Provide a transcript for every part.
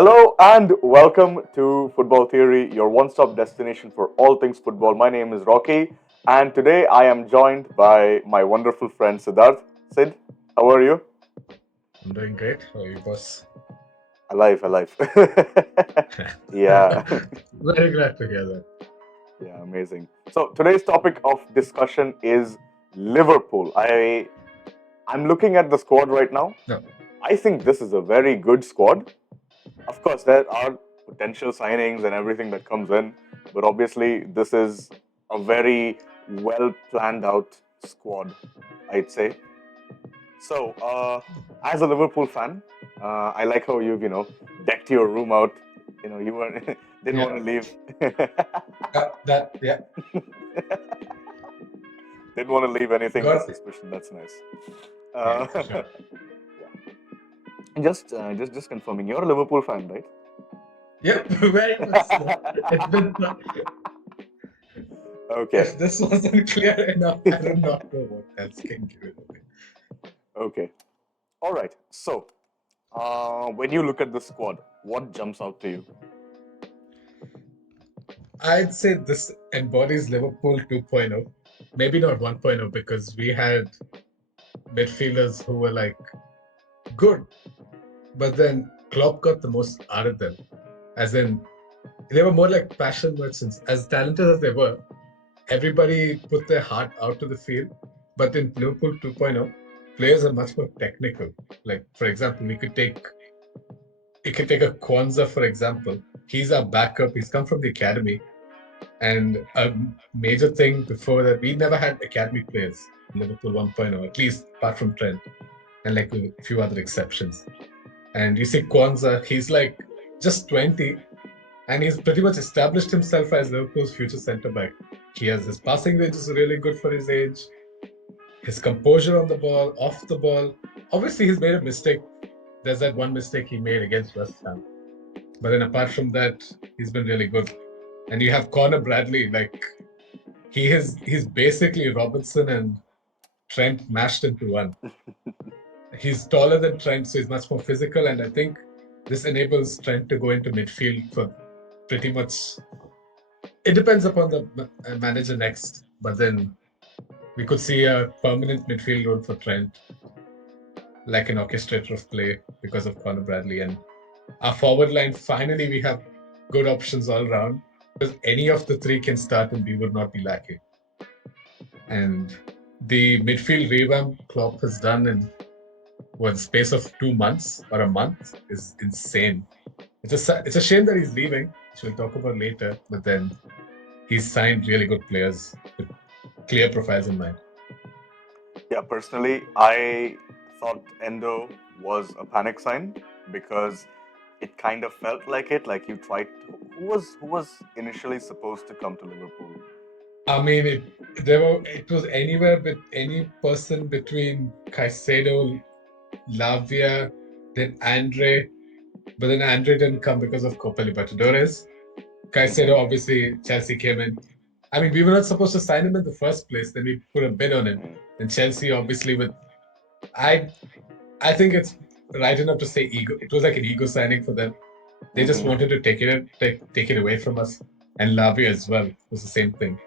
Hello and welcome to Football Theory, your one stop destination for all things football. My name is Rocky, and today I am joined by my wonderful friend Siddharth. Sid, how are you? I'm doing great. How are you, boss? Alive. Yeah, Very glad to hear that. yeah, amazing. So today's topic of discussion is Liverpool. I'm looking at the squad right now. No, I think this is a very good squad. Of course, there are potential signings and everything that comes in, but obviously, this is a very well planned out squad, I'd say. So, as a Liverpool fan, I like how you've decked your room out. You were didn't want yeah, to leave. yeah, Didn't want to leave anything to got it. suspicion. That's nice. Yeah, Uh, for sure. just confirming, you're a Liverpool fan, right? Yep, very much so. It's been. Okay. If this wasn't clear enough, I do not know what else can give it away. Okay. All right. So, when you look at the squad, what jumps out to you? I'd say this embodies Liverpool 2.0. Maybe not 1.0 because we had midfielders who were like good, but then Klopp got the most out of them. As in, they were more like passion merchants. As talented as they were, everybody put their heart out to the field. But in Liverpool 2.0, players are much more technical. Like, for example, you can take a Kwanzaa, for example. He's our backup. He's come from the academy. And a major thing before that, we never had academy players in Liverpool 1.0, at least apart from Trent and like a few other exceptions. And you see Kwanzaa, he's like just 20, and he's pretty much established himself as Liverpool's future centre back. He has his passing range is really good for his age. His composure on the ball, off the ball. Obviously, he's made a mistake. There's that one mistake he made against West Ham. But then apart from that, he's been really good. And you have Connor Bradley, like he's basically Robertson and Trent mashed into one. He's taller than Trent, so he's much more physical. And I think this enables Trent to go into midfield for pretty much. It depends upon the manager next, but then we could see a permanent midfield role for Trent, like an orchestrator of play because of Conor Bradley. And our forward line, finally, we have good options all round because any of the three can start and we would not be lacking. And the midfield revamp Klopp has done in what space of 2 months or a month is insane. It's a shame that he's leaving, which we'll talk about later. But then he's signed really good players with clear profiles in mind. Yeah, personally, I thought Endo was a panic sign because it kind of felt like it. Like you tried. Who was initially supposed to come to Liverpool? I mean, it was anywhere with any person between Caicedo, Lavia, then Andre, but then Andre didn't come because of Copa Libertadores. Caicedo, Hmm. obviously, Chelsea came in. I mean, we were not supposed to sign him in the first place. Then we put a bid on him. And Chelsea, obviously, with I, I think it's right enough to say ego. It was like an ego signing for them. They just Hmm. wanted to take it away from us. And Lavia as well was the same thing.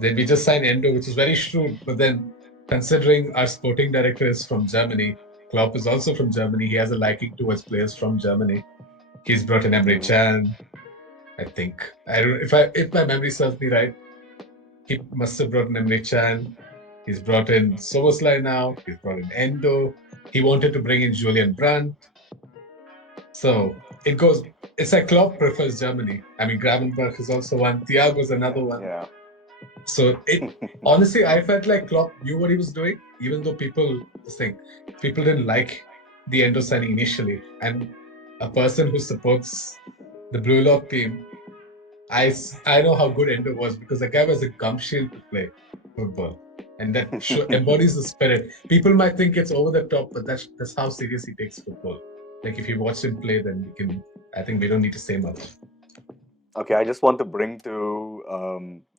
Then we just signed Endo, which is very shrewd. But then, considering our sporting director is from Germany, Klopp is also from Germany. He has a liking towards players from Germany. He's brought in Emre Hmm. Can. I think I don't, if my memory serves me right, he must have brought in Emre Can. He's brought in Soboslai now. He's brought in Endo. He wanted to bring in Julian Brandt. So it goes. It's like Klopp prefers Germany. I mean, Gravenberch is also one. Thiago's another one. Yeah. So it honestly, I felt like Klopp knew what he was doing, even though people didn't like the Endo signing initially. And a person who supports the Blue Lock team, I know how good Endo was because the guy was a gum shield to play football, and that embodies the spirit. People might think it's over the top, but that's how serious he takes football. Like if you watch him play, then we can. I think we don't need to say much. Okay, I just want to bring to,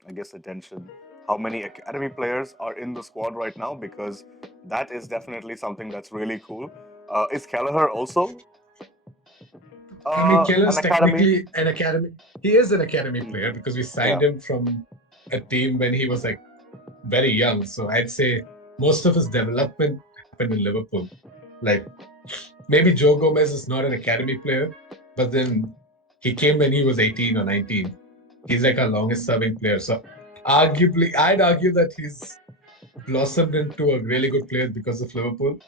I guess, attention how many academy players are in the squad right now because that is definitely something that's really cool. Is Kelleher also? I mean, An Keller's academy. technically an academy. He is an academy player Mhm. because we Yeah. signed him from a team when he was like very young. So I'd say most of his development happened in Liverpool. Like maybe Joe Gomez is not an academy player, but then he came when he was 18 or 19. He's like our longest serving player. So arguably, I'd argue that he's blossomed into a really good player because of Liverpool.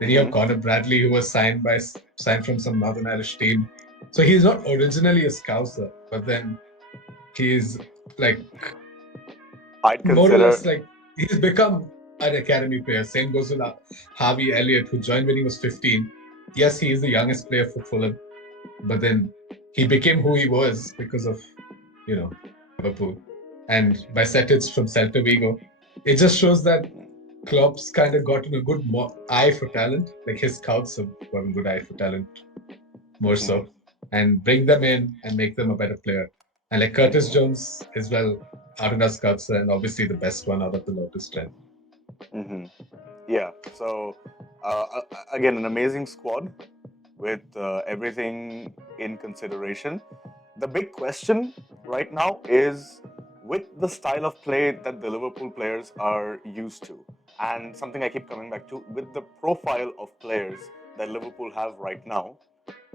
Then you have Hmm. Connor Bradley, who was signed from some Northern Irish team. So he's not originally a Scouser, but then he's like I'd more or consider. less like he's become an academy player. Same goes with Harvey Elliott, who joined when he was 15. Yes, he is the youngest player for Fulham, but then he became who he was because of, you know, Liverpool. And by Setic from Celta Vigo, it just shows that Klopp's kind of gotten a good eye for talent. Like his scouts have got a good eye for talent, more Hmm. so, and bring them in and make them a better player. And like Curtis Hmm. Jones as well, out of our scouts, and obviously the best one out of the Lotus 10. Hmm. Yeah. So again, an amazing squad with everything in consideration. The big question right now is with the style of play that the Liverpool players are used to, and something I keep coming back to, with the profile of players that Liverpool have right now,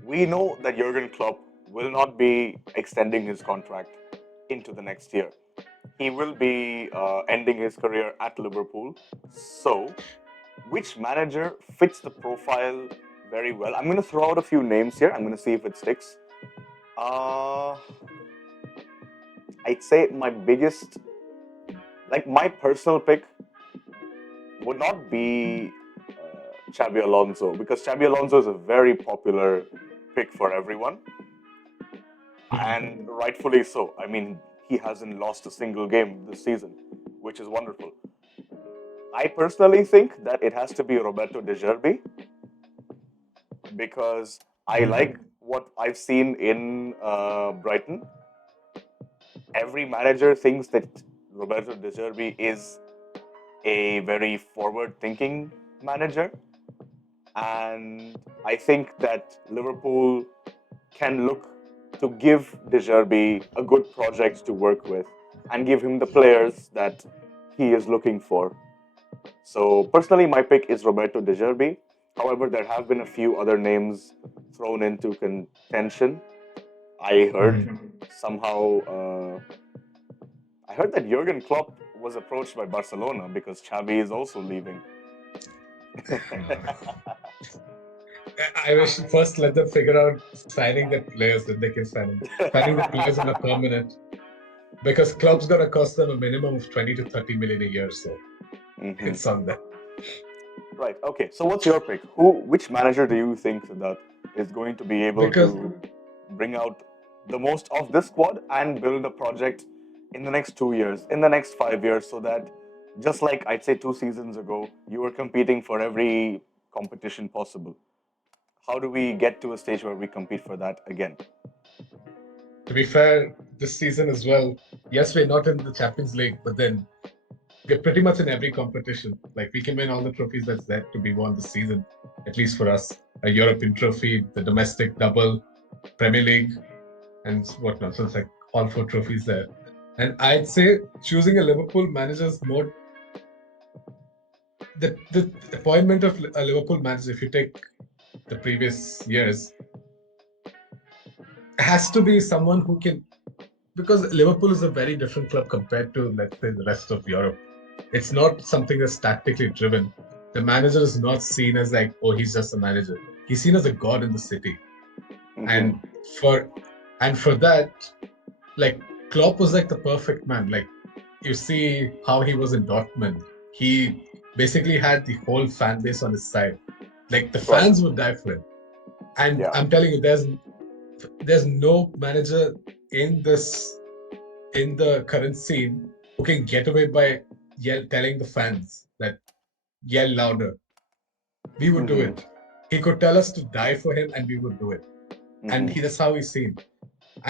we know that Jurgen Klopp will not be extending his contract into the next year. He will be ending his career at Liverpool. So, which manager fits the profile very well? I'm going to throw out a few names here. I'm going to see if it sticks. Uh, I'd say my biggest, like my personal pick, would not be Xabi Alonso because Xabi Alonso is a very popular pick for everyone, and rightfully so. I mean, he hasn't lost a single game this season, which is wonderful. I personally think that it has to be Roberto De Zerbi because I like what I've seen in Brighton. Every manager thinks that Roberto De Zerbi is a very forward-thinking manager, and I think that Liverpool can look to give De Zerbi a good project to work with and give him the players that he is looking for. So personally, my pick is Roberto De Zerbi. However, there have been a few other names thrown into contention. I heard somehow, I heard that Jurgen Klopp was approached by Barcelona because Xavi is also leaving. I wish first let them figure out signing the players, then they can sign them. Signing the players on a permanent, because club's gonna cost them a minimum of 20 to 30 million a year, so Hmm. it's on them. Right. Okay. So, what's your pick? Which manager do you think that is going to be able Because to bring out the most of this squad and build a project in the next 2 years, in the next 5 years, so that just like I'd say 2 seasons ago, you were competing for every competition possible. How do we get to a stage where we compete for that again? to be fair, this season as well, yes, we're not in the Champions League, but then we're pretty much in every competition. Like we can win all the trophies that's there to be won this season, at least for us. A European trophy, the domestic double, Premier League, and whatnot. So it's like all four trophies there. And I'd say choosing a Liverpool manager is more the appointment of a Liverpool manager, if you take the previous years, has to be someone who can, because Liverpool is a very different club compared to, let's say, the rest of Europe. It's not something that's tactically driven. The manager is not seen as like, oh, he's just a manager. He's seen as a god in the city. Hmm. And for for that, like Klopp was like the perfect man. Like you see how he was in Dortmund. He basically had the whole fan base on his side. Like the Right. fans would die for him. And Yeah. I'm telling you, there's no manager in this in the current scene who can get away by telling the fans that yell louder. We would do Hmm. it. He could tell us to die for him, and we would do it. And Hmm. that's how he's seen.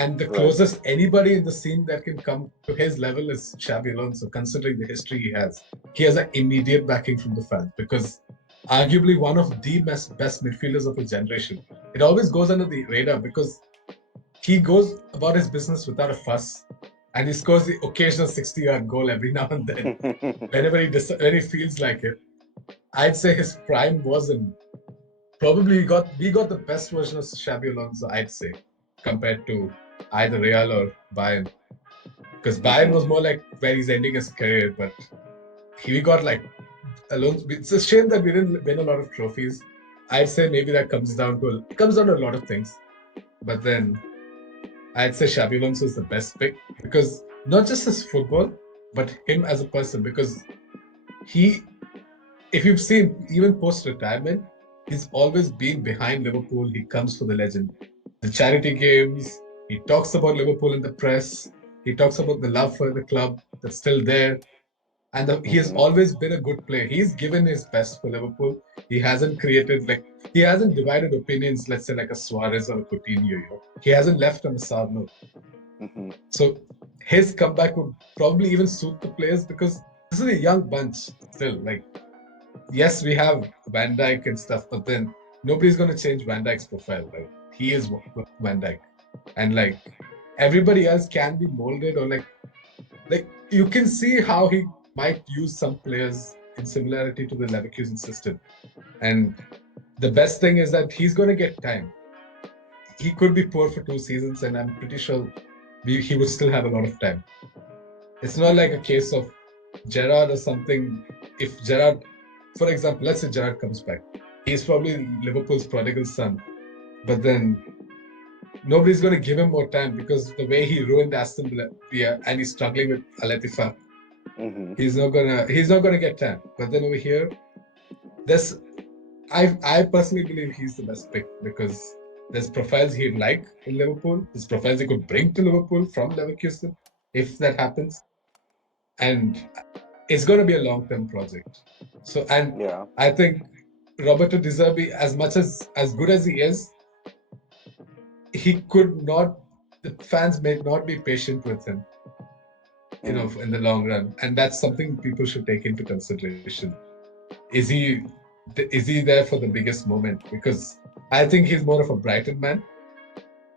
And the Right. closest anybody in the scene that can come to his level is Xabi Alonso, considering the history he has. He has an immediate backing from the fans because arguably one of the best midfielders of his generation. it always goes under the radar because he goes about his business without a fuss, and he scores the occasional 60-yard goal every now and then whenever when he feels like it. I'd say his prime was in probably we got the best version of Xabi Alonso, I'd say, compared to either Real or Bayern. Because Bayern was more like where he's ending his career, but we got like Alonso. It's a shame that we didn't win a lot of trophies. I'd say maybe that comes down to a lot of things. But then I'd say Xabi Alonso is the best pick because not just his football, but him as a person. Because he, if you've seen even post retirement, he's always been behind Liverpool. He comes for the legend. The charity games, he talks about Liverpool in the press, he talks about the love for the club that's still there. And he has always been a good player. He's given his best for Liverpool. He hasn't created he hasn't divided opinions, let's say like a Suarez or a Coutinho. He hasn't left on a sour note. So his comeback would probably even suit the players because this is a young bunch still. Like, yes, we have Van Dijk and stuff, but then nobody's going to change Van Dijk's profile. Right? He is Van Dijk, and like everybody else can be molded or like you can see how he might use some players in similarity to the Leverkusen system. And the best thing is that he's going to get time. He could be poor for 2 seasons, and I'm pretty sure he would still have a lot of time. It's not like a case of Gerrard or something. If Gerrard, for example, let's say Gerrard comes back, he's probably Liverpool's prodigal son. But then nobody's going to give him more time because the way he ruined Aston Villa and he's struggling with Aletifa, he's not gonna get time. But then over here, this I personally believe he's the best pick because there's profiles he'd like in Liverpool. There's profiles he could bring to Liverpool from Leverkusen if that happens, and it's going to be a long-term project. So, and Yeah. I think Roberto De Zerbi, as much as good as he is, he could not. The fans may not be patient with him, in the long run, and that's something people should take into consideration. Is he is he there for the biggest moment? Because I think he's more of a Brighton man,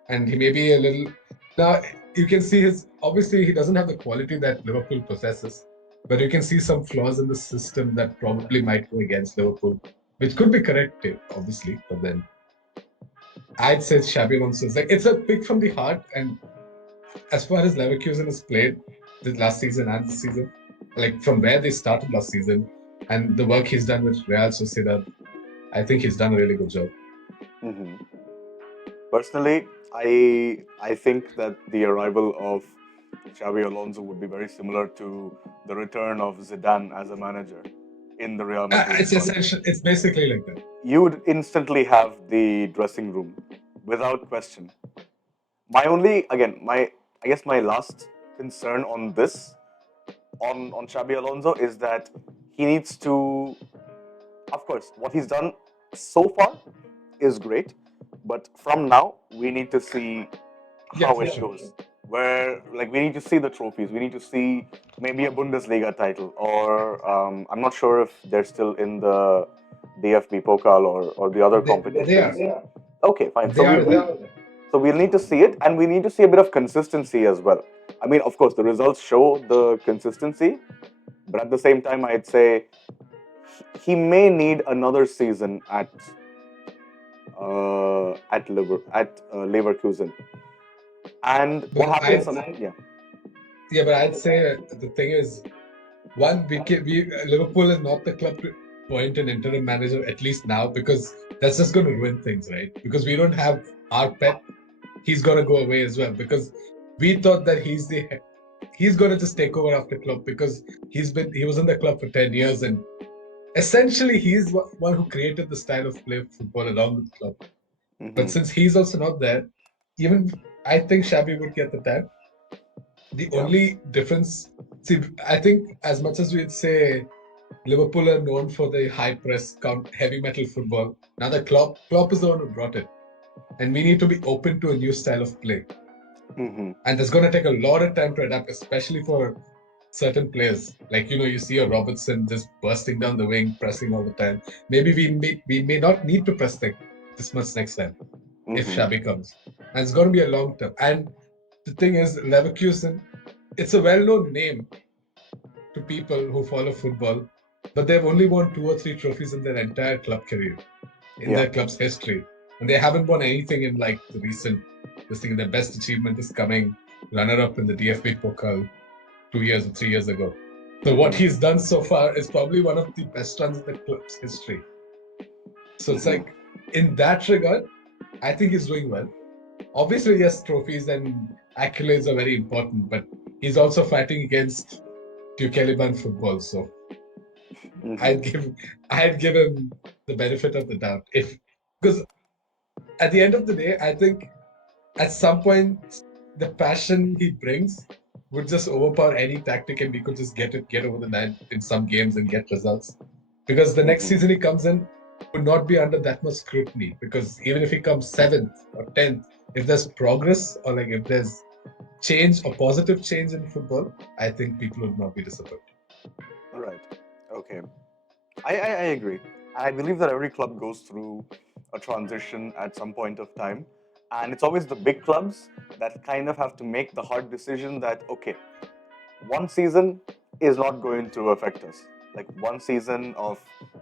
and he may be a little. Now you can see his. Obviously, he doesn't have the quality that Liverpool possesses, but you can see some flaws in the system that probably might go against Liverpool, which could be corrected, obviously. But then I'd say Xabi Alonso is like it's a pick from the heart, and as far as Leverkusen has played the last season and this season, like from where they started last season, and the work he's done with Real Sociedad, I think he's done a really good job. Personally, I think that the arrival of Xabi Alonso would be very similar to the return of Zidane as a manager in the Real Madrid It's squad. essential. It's basically like that. You would instantly have the dressing room without question. My only, again, my I guess my last concern on this, on Xabi Alonso, is that he needs to, of course, what he's done so far is great, but from now we need to see Yeah, how for it sure. goes. Where, like, we need to see the trophies. We need to see maybe a Bundesliga title, or I'm not sure if they're still in the DFB Pokal or the other They competitions. are. Okay, fine. They are there. So we'll need to see it, and we need to see a bit of consistency as well. I mean, of course, the results show the consistency, but at the same time, I'd say he may need another season at Leverkusen. And what But happens? Yeah. but I'd say the thing is, one, Liverpool is not the club to appoint an interim manager at least now because that's just going to ruin things, right? Because we don't have our pet. He's going to go away as well because we thought that he's going to just take over after Klopp because he was in the club for 10 years and essentially he's one who created the style of play of football along with Klopp. But since he's also not there, even I think Shabby would get the time. The Yeah. only difference, see, I think as much as we'd say Liverpool are known for the high press, heavy metal football, now the Klopp is the one who brought it, and we need to be open to a new style of play. And it's going to take a lot of time to adapt, especially for certain players. Like, you see a Robertson just bursting down the wing, pressing all the time. Maybe we may not need to press this much next time. if Mm-hmm. Xabi comes. And it's going to be a long term. And the thing is, Leverkusen, it's a well known name to people who follow football, but they've only won two or three trophies in their entire club career, in Yeah. their club's history. And they haven't won anything in like the recent, this thing, their best achievement is coming runner up in the DFB Pokal 2 years or 3 years ago. So what Mm-hmm. he's done so far is probably one of the best runs in the club's history. So it's Mm-hmm. like, in that regard, I think he's doing well. Obviously, yes, trophies and accolades are very important, but he's also fighting against Caliban football. So I'd Mm-hmm. give I'd give him the benefit of the doubt. If because at the end of the day, I think at some point the passion he brings would just overpower any tactic and we could just get over the line in some games and get results. Because the next season Mm-hmm. he comes in would not be under that much scrutiny. Because even if he comes seventh or tenth, if there's progress or like if there's change or positive change in football, I think people would not be disappointed. Right. Okay. I agree. I believe that every club goes through a transition at some point of time. And it's always the big clubs that kind of have to make the hard decision that, okay, one season is not going to affect us. Like one season of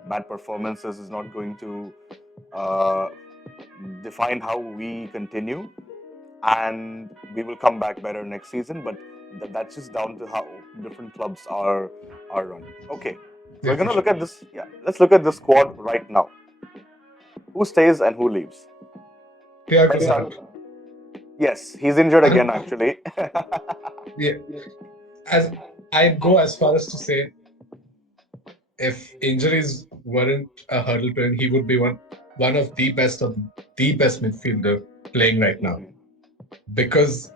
bad performances is not going to uh, define how we continue, and we will come back better next season. But that's just down to how different clubs are run. Okay, Yeah, we're for gonna look sure. at this. Yeah, let's look at the squad right now. Who stays and who leaves? Let's Thiago's start. out. Yes, he's injured again. I'm, Actually. yeah, as I'd go as far as to say if injuries weren't a hurdle to him, he would be one of the best midfielder playing right now. Mhm, Because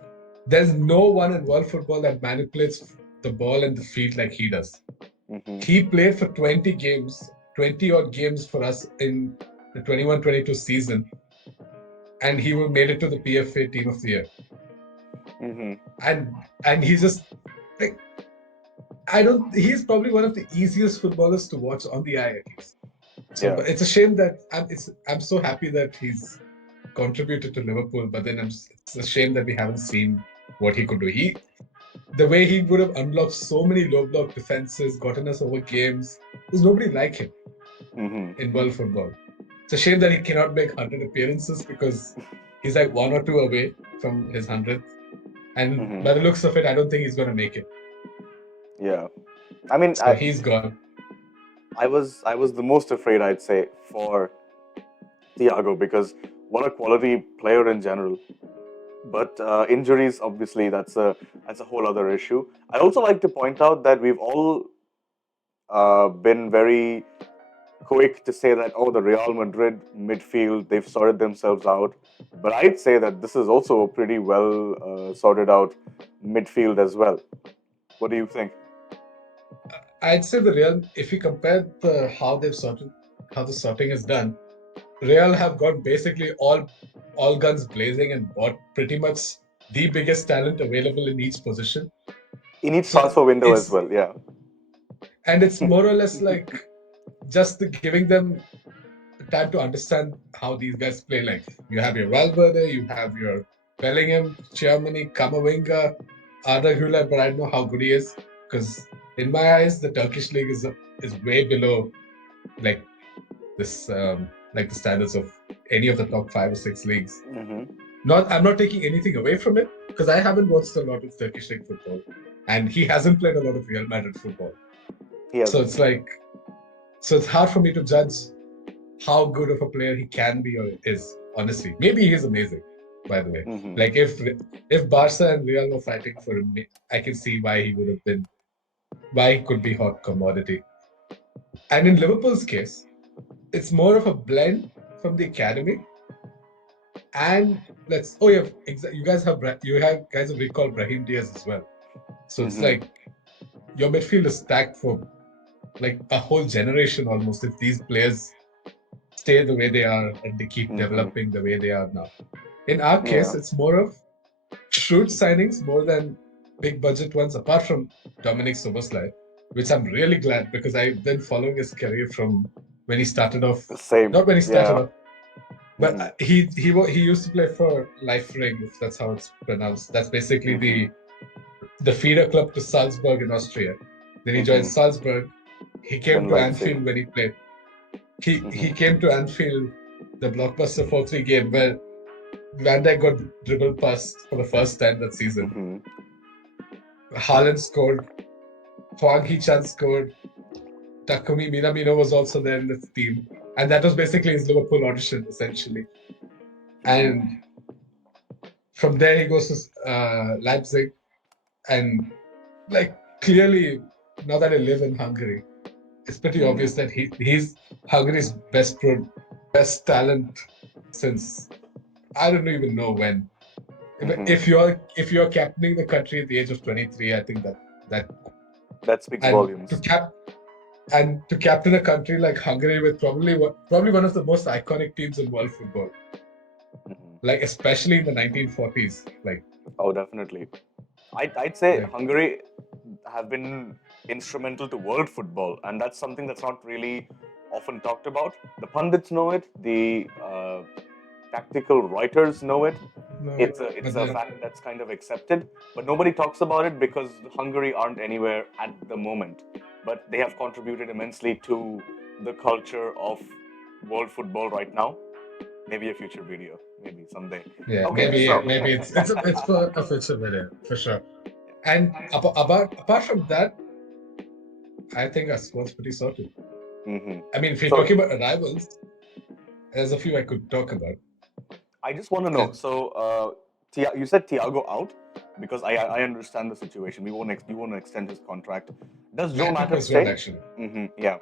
there's no one in world football that manipulates the ball and the field like he does. mhm, He played for 20 games, 20 odd games for us in the 21-22 season, and he made it to the PFA Team of the Year. mhm. And he's just like I don't. He's probably one of the easiest footballers to watch on the eye, at least. So, Yeah. but it's a shame that I'm so happy that he's contributed to Liverpool, but then it's a shame that we haven't seen what he could do. The way he would have unlocked so many low block defenses, gotten us over games. There's nobody like him Mhm, in world football. It's a shame that he cannot make 100 appearances because he's like one or two away from his 100th. And mhm. by the looks of it, I don't think he's going to make it. Yeah. I mean, So he's gone. I was the most afraid, I'd say, for Thiago, because what a quality player in general. But injuries, obviously, that's a whole other issue. I'd also like to point out that we've all been very quick to say that, oh, the Real Madrid midfield, they've sorted themselves out. But I'd say that this is also a pretty well sorted out midfield as well. What do you think? I'd say the Real, if you compare how the sorting is done, Real have got basically all guns blazing and bought pretty much the biggest talent available in each position. In each So transfer window as it's well, yeah. and it's more or less like just giving them time to understand how these guys play. Like you have your Valverde, you have your Bellingham, Chiamani, Kamavinga, Arda Güler, but I don't know how good he is because in my eyes the Turkish league is way below like this like the standards of any of the top 5 or 6 leagues. Hmm. Not I'm not taking anything away from it because I haven't watched a lot of Turkish league football, and he hasn't played a lot of Real Madrid football. He So hasn't. it's like so it's hard for me to judge how good of a player he can be or is. Honestly, maybe he's amazing. By the way, Hmm. like if Barca and Real were fighting for him, I can see why he would have been why he could be hot commodity. And in Liverpool's case, it's more of a blend from the academy and let's oh yeah you guys have guys have recalled Brahim Diaz as well. So it's Hmm. like your midfield is stacked for like a whole generation almost if these players stay the way they are and they keep Hmm. developing the way they are now. In our case, Yeah. it's more of shrewd signings more than big budget ones, apart from Dominic Soboslai, which I'm really glad because I've been following his career from when he started off. Same. Not when he started Yeah. off. But Mm-hmm. he used to play for Leifring, if that's how it's pronounced. That's basically Mm-hmm. the feeder club to Salzburg in Austria. Then he joined Mm-hmm. Salzburg. He came Then to Leipzig. Anfield when he played. He Mm-hmm. came to Anfield, the blockbuster 4-3 game where Van Dijk got dribbled past for the first time that season. Mm-hmm. Haaland scored. Hwang Hee-chan scored. Takumi Minamino was also there in the team. And that was basically his Liverpool audition, essentially. Mm-hmm. And from there, he goes to Leipzig. And, like, clearly, now that I live in Hungary, it's pretty obvious Mm-hmm. that he's Hungary's best talent since I don't even know when. Mm-hmm. If you're captaining the country at the age of 23, I think that That speaks and volumes. to captain a country like Hungary with probably one of the most iconic teams in world football, Mm-hmm. like especially in the 1940s, Oh, definitely. I'd say like Hungary have been instrumental to world football, and that's something that's not really often talked about. The pundits know it, the tactical writers know it. no, It's but a then fact that's kind of accepted, but nobody talks about it because Hungary aren't anywhere at the moment. But they have contributed immensely to the culture of world football right now. Maybe a future video, maybe someday. yeah, Okay, so maybe it's for a future video for sure. And apart from that, I think our squad's pretty sorted. hmm I mean, if you're so talking about rivals, there's a few I could talk about. I just want to know. And So you said Thiago out because I understand the situation. We want to extend his contract. Does Joe Matip Matip as well, stay? actually. Yeah.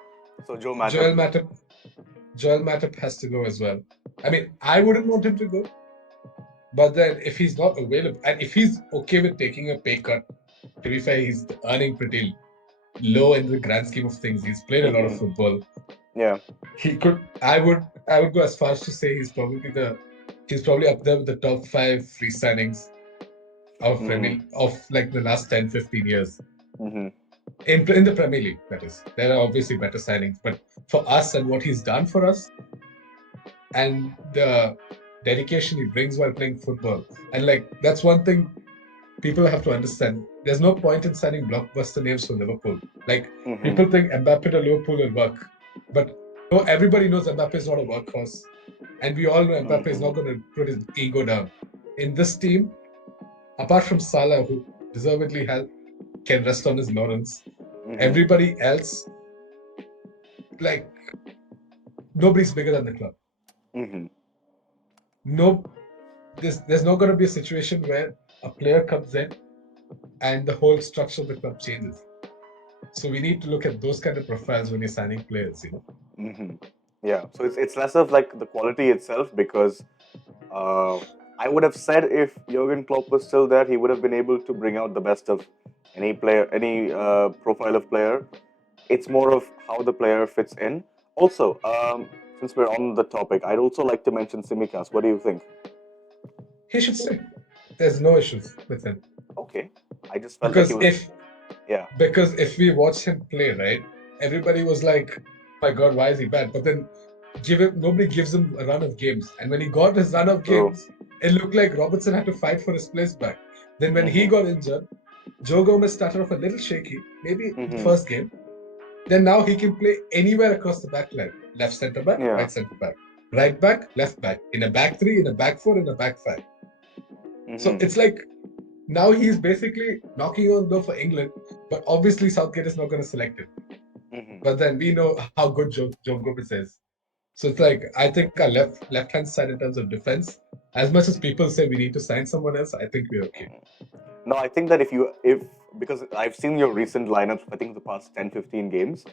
So Joe Matip. Joel Matip, Joel Matip has to go as well. I mean, I wouldn't want him to go, but then if he's not available and if he's okay with taking a pay cut, to be fair, he's earning pretty low in the grand scheme of things. He's played a lot of hmm football. Yeah. He could. I would go as far as to say he's probably up there with the top 5 free signings hmm of like the last 10-15 years. hmm In the Premier League, that is. There are obviously better signings, but for us and what he's done for us and the dedication he brings while playing football, and like that's one thing people have to understand. There's no point in signing blockbuster names for Liverpool. Like hmm people think Mbappe to Liverpool will work, but no, everybody knows Mbappe is not a workhorse, and we all know Mbappe is not hmm going to put his ego down. In this team, apart from Salah, who deservedly can rest on his laurels, hmm everybody else, like nobody's bigger than the club. hmm No, there's not going to be a situation where a player comes in and the whole structure of the club changes. So we need to look at those kind of profiles when you're signing players. hmm Yeah. So it's less of like the quality itself because uh, I would have said if Jurgen Klopp was still there, he would have been able to bring out the best of any player, any profile of player. It's more of how the player fits in. Also, since we're on the topic, I'd also like to mention Simikas. What do you think? He should stay. There's no issues with him Okay, I just felt like he because was. if Yeah. because if we watch him play, right, everybody was like, "My God, why is he bad?" But then nobody gives him a run of games, and when he got his run of True. games, it looked like Robertson had to fight for his place back. Then when he Mm-hmm. got injured, Joe Gomez started off a little shaky, maybe the Mm-hmm. first game. Then now he can play anywhere across the back line. Left centre back, Yeah. right centre back, right back, left back, in a back three, in a back four, in a back five. So Mm-hmm. it's like now he's basically knocking on the door for England, but obviously Southgate is not going to select him. Mm-hmm. But then we know how good Joe Gomez is. So it's like I think our left hand side in terms of defense, as much as people say we need to sign someone else, I think we're okay. No, I think that if because I've seen your recent lineups, I think the past 10, 15 games,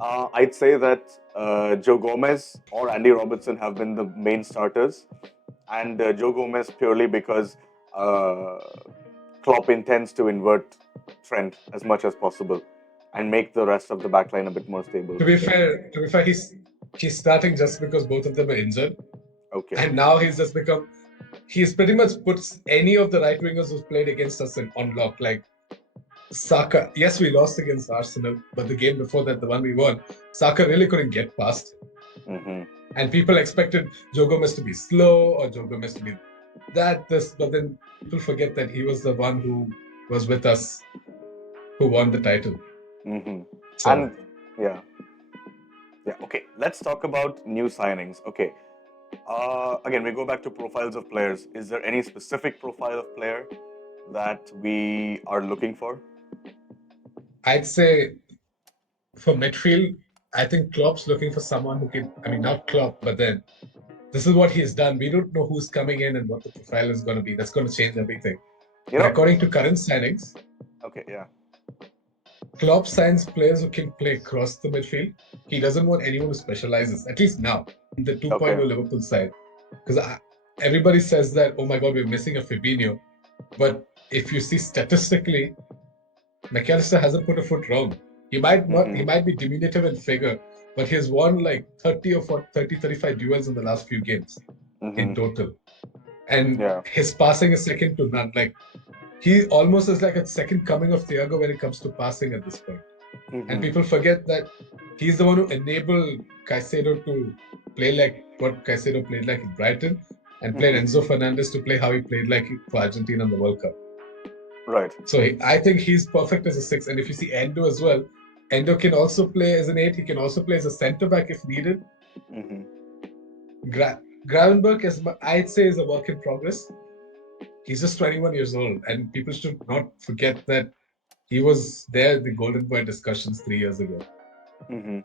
I'd say that Joe Gomez or Andy Robertson have been the main starters, and Joe Gomez purely because uh, Klopp intends to invert Trent as much as possible and make the rest of the backline a bit more stable. To be fair, he's starting just because both of them are injured, Okay. and now he's pretty much puts any of the right wingers who've played against us on lock. Like Saka, yes, we lost against Arsenal, but the game before that, the one we won, Saka really couldn't get past him. Mm-hmm. And people expected Joe Gomez to be slow or Joe Gomez to be this, but then people forget that he was the one who was with us, who won the title. Mm-hmm. So And yeah, yeah. Okay, let's talk about new signings. Okay. Again, we go back to profiles of players. Is there any specific profile of player that we are looking for? I'd say for midfield, I think Klopp's looking for someone who can, I mean, not Klopp, but then this is what he's done. We don't know who's coming in and what the profile is going to be. That's going to change everything. You But know, according to current signings, okay, yeah. Klopp signs players who can play across the midfield. He doesn't want anyone who specializes, at least now, in the 2.0 Okay. Liverpool side. Because everybody says that, oh my God, we're missing a Fabinho. But if you see statistically, McAllister hasn't put a foot wrong. He might not, he Mm-hmm. might be diminutive in figure, but he has won like 30 or 40, 30, 35 duels in the last few games in Mm-hmm. total. And Yeah. his passing is second to none. Like he almost is like a second coming of Thiago when it comes to passing at this point. And Mm-hmm. people forget that he's the one who enabled Caicedo to play like what Caicedo played like in Brighton and played Mm-hmm. Enzo Fernandez to play how he played like for Argentina in the World Cup. Right. So I think he's perfect as a six. And if you see Endo as well, Endo can also play as an eight. He can also play as a centre back if needed. Mm-hmm. Gravenberg, I'd say, is a work in progress. He's just 21 years old, and people should not forget that he was there at the Golden Boy discussions 3 years ago. Mm-hmm.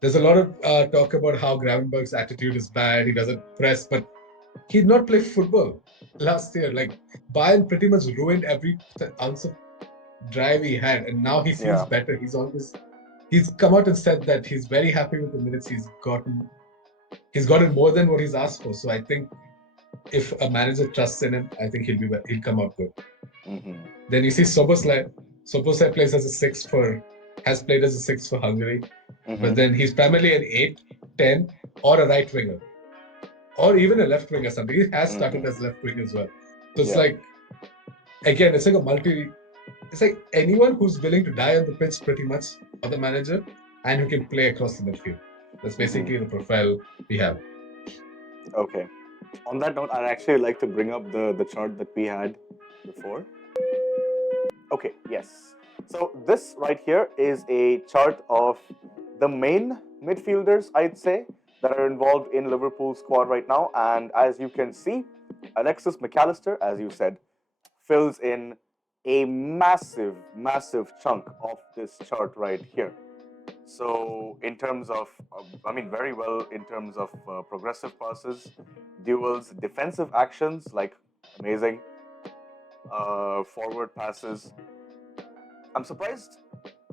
There's a lot of talk about how Gravenberg's attitude is bad. He doesn't press, but he did not play football last year. Like Bayern pretty much ruined every ounce of drive he had, and now he feels Yeah. better. He's come out and said that he's very happy with the minutes he's gotten. He's gotten more than what he's asked for. So I think if a manager trusts in him, I think he'll come out good. Mm-hmm. Then you see Soboslai. Soboslai plays as a six for has played as a six for Hungary, but Mm-hmm. then he's primarily an 8, 10, or a right winger, or even a left winger. Something he has started Mm-hmm. as left wing as well. So it's Yeah. like again, it's like a multi. It's like anyone who's willing to die on the pitch, pretty much, for the manager, and who can play across the midfield. That's Mm-hmm. basically the profile we have. Okay. On that note, I'd actually like to bring up the chart that we had before. Okay, yes. So this right here is a chart of the main midfielders, I'd say, that are involved in Liverpool's squad right now. And as you can see, Alexis McAllister, as you said, fills in a massive, massive chunk of this chart right here. So, in terms of, I mean, very well in terms of progressive passes, duels, defensive actions, like amazing, forward passes. I'm surprised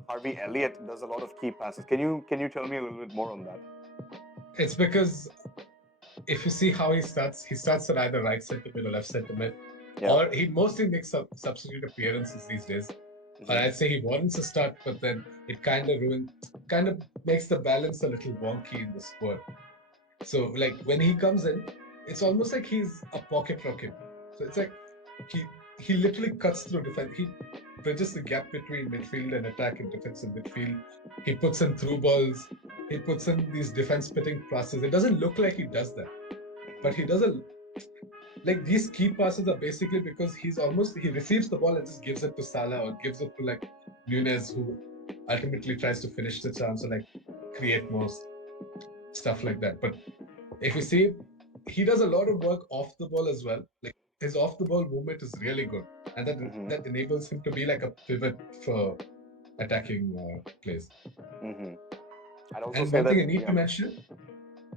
Harvey Elliott does a lot of key passes. Can you tell me a little bit more on that? It's because if you see how he starts at either right centre mid or left centre mid, Yeah. or he mostly makes substitute appearances these days. Or I'd say he wants to start, but then it kind of makes the balance a little wonky in the squad. So like when he comes in, it's almost like he's a pocket rocket. So it's like he he literally cuts through defense. He bridges the gap between midfield and attack and defense and midfield. He puts in through balls. He puts in these defense pitting passes. It doesn't look like he does that, but he doesn't. Like these key passes are basically because he receives the ball and just gives it to Salah or gives it to like Nunes, who ultimately tries to finish the chance or like create more stuff like that. But if you see, he does a lot of work off the ball as well. Like his off the ball movement is really good, and Mm-hmm. that enables him to be like a pivot for attacking plays. Mm-hmm. I'd also And say one thing that, I need to yeah, mention,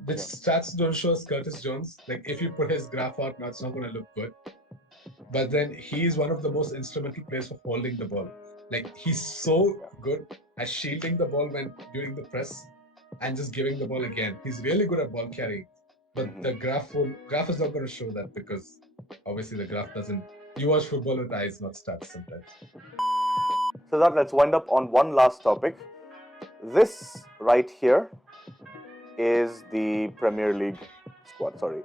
which yeah. stats don't show us Curtis Jones. Like if you put his graph out now, it's not going to look good. But then he's one of the most instrumental players for holding the ball. Like he's so good at shielding the ball when during the press and just giving the ball again. He's really good at ball carrying. But Mm-hmm. the graph is not going to show that because obviously the graph doesn't. You watch football with eyes, not stats sometimes. So that let's wind up on one last topic. This right here is the Premier League squad. Sorry,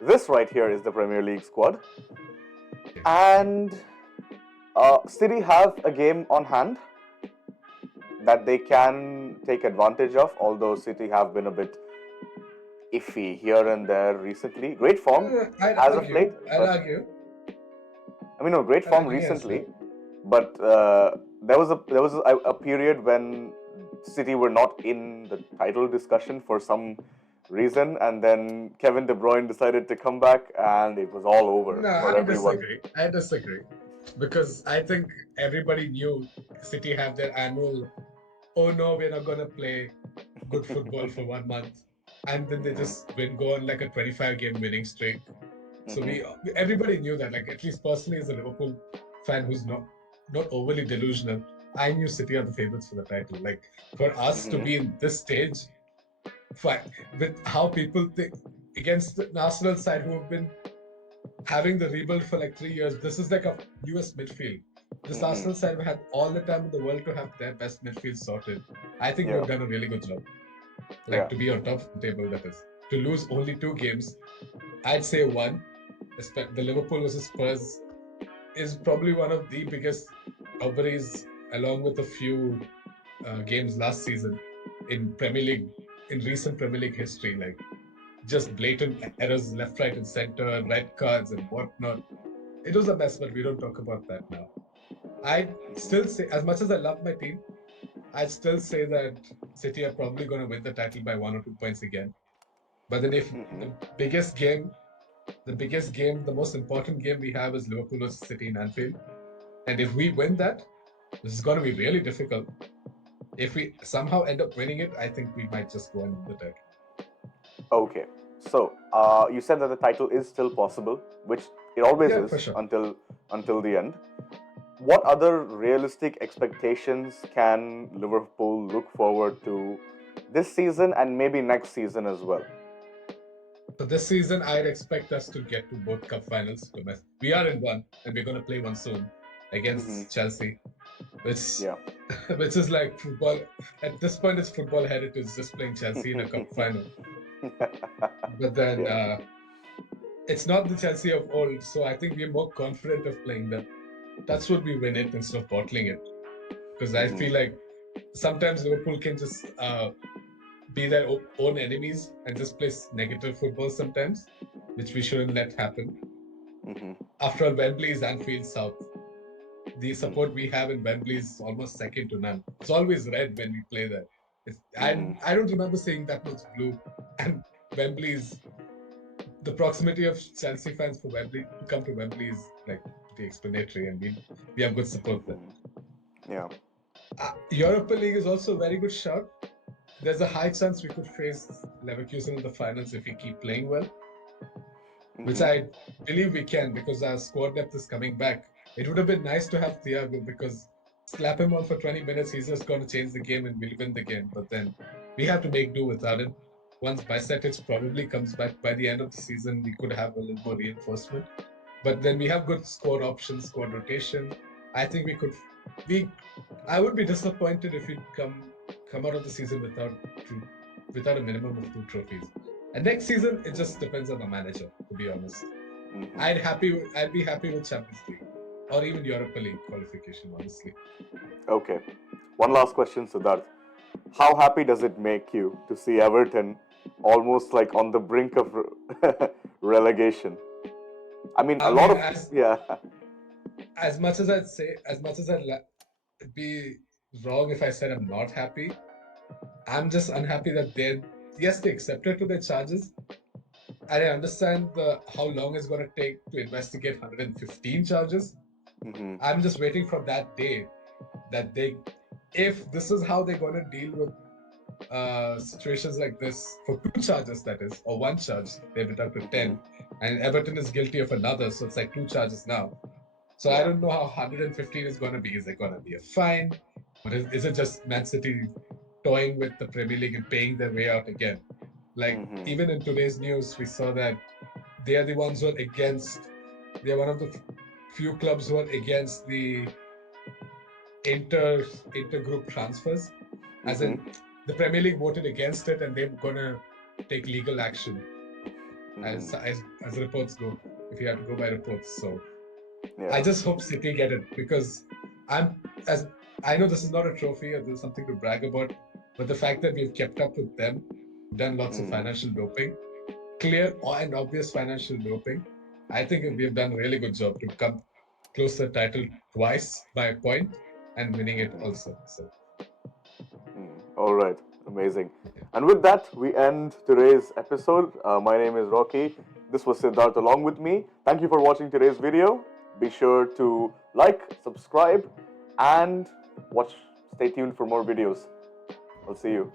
this right here is the Premier League squad, and City have a game on hand that they can take advantage of. Although City have been a bit iffy here and there recently. Great form I'd as of late, argue. I'd but argue. I mean, no, great I'd form agree as well. recently. But there was a period when City were not in the title discussion for some reason, and then Kevin De Bruyne decided to come back, and it was all over No, for I everyone. disagree. I disagree. Because I think everybody knew City have their annual, oh no, we're not going to play good football for 1 month. And then they just go on like a 25-game winning streak. So everybody knew that. Like, at least personally, as a Liverpool fan who's not overly delusional, I knew City are the favorites for the title. Like, for us to be in this stage, with how people think against the Arsenal side who have been having the rebuild for like 3 years, this is like a US midfield. This Arsenal side had all the time in the world to have their best midfield sorted. I think Yeah, we've done a really good job. yeah. Like, to be on top of the table, that is. To lose only 2 games, I'd say one. The Liverpool versus Spurs is probably one of the biggest robberies, along with a few games last season in Premier League, in recent Premier League history. Like, just blatant errors left, right, and center, red cards, and whatnot. It was a mess, but we don't talk about that now. I still say, as much as I love my team, I'd still say that City are probably going to win the title by 1 or 2 points again. But then, if the most important game we have is Liverpool versus City in Anfield, and if we win that, this is going to be really difficult. If we somehow end up winning it, I think we might just go and win the title. Okay. So you said that the title is still possible, which it always Yeah, is for sure. until the end. What other realistic expectations can Liverpool look forward to this season and maybe next season as well? So this season, I'd expect us to get to both cup finals. We are in one, and we're going to play one soon against Chelsea, which Yeah. which is like football. At this point, it's football heritage just playing Chelsea in a cup final. But then Yeah. it's not the Chelsea of old, so I think we're more confident of playing them. That's what we win it instead of bottling it. Because I feel like sometimes Liverpool can just be their own enemies and just play negative football sometimes, which we shouldn't let happen. After all, Wembley is Anfield South. The support we have in Wembley is almost second to none. It's always red when we play there. I don't remember seeing that much blue. And Wembley's the proximity of Chelsea fans for Wembley to come to Wembley is like the explanatory, and we have good support there. Yeah. Europa League is also a very good shout. There's a high chance we could face Leverkusen in the finals if we keep playing well, which I believe we can because our squad depth is coming back. It would have been nice to have Thiago because slap him on for 20 minutes, he's just going to change the game and we'll win the game. But then we have to make do without him. Once Bicetic probably comes back by the end of the season, we could have a little more reinforcement. But then we have good squad options, squad rotation. I think we could. I would be disappointed if we come out of the season without a minimum of 2 trophies. And next season, it just depends on the manager. To be honest, I'd be happy with Champions League or even Europa League qualification. Honestly, Okay. One last question, Siddharth. How happy does it make you to see Everton almost like on the brink of relegation? I mean, a I lot mean, of yeah. as much as I'd be wrong if I said I'm not happy. I'm just unhappy that they accepted to their charges. And I understand how long it's going to take to investigate 115 charges. I'm just waiting for that day that if this is how they're going to deal with situations like this for 2 charges, that is, or 1 charge, they've deducted 10, and Everton is guilty of another, so it's like 2 charges now. So I don't know how 115 is going to be. Is it going to be a fine? Or is it just Man City toying with the Premier League and paying their way out again? Like, even in today's news, we saw that they are the ones who are against, they're one of the few clubs who are against the intergroup transfers. As in, the Premier League voted against it and they're going to take legal action as reports go, if you have to go by reports. So I just hope City get it because I know this is not a trophy or there's something to brag about, but the fact that we've kept up with them done lots of financial doping, clear and obvious financial doping. I think we've done a really good job to come close to the title twice by a point and winning it also. So, All right, amazing. yeah. And with that, we end today's episode. My name is Rocky. This was Siddharth along with me. Thank you for watching today's video. Be sure to like, subscribe, and watch. Stay tuned for more videos. I'll see you.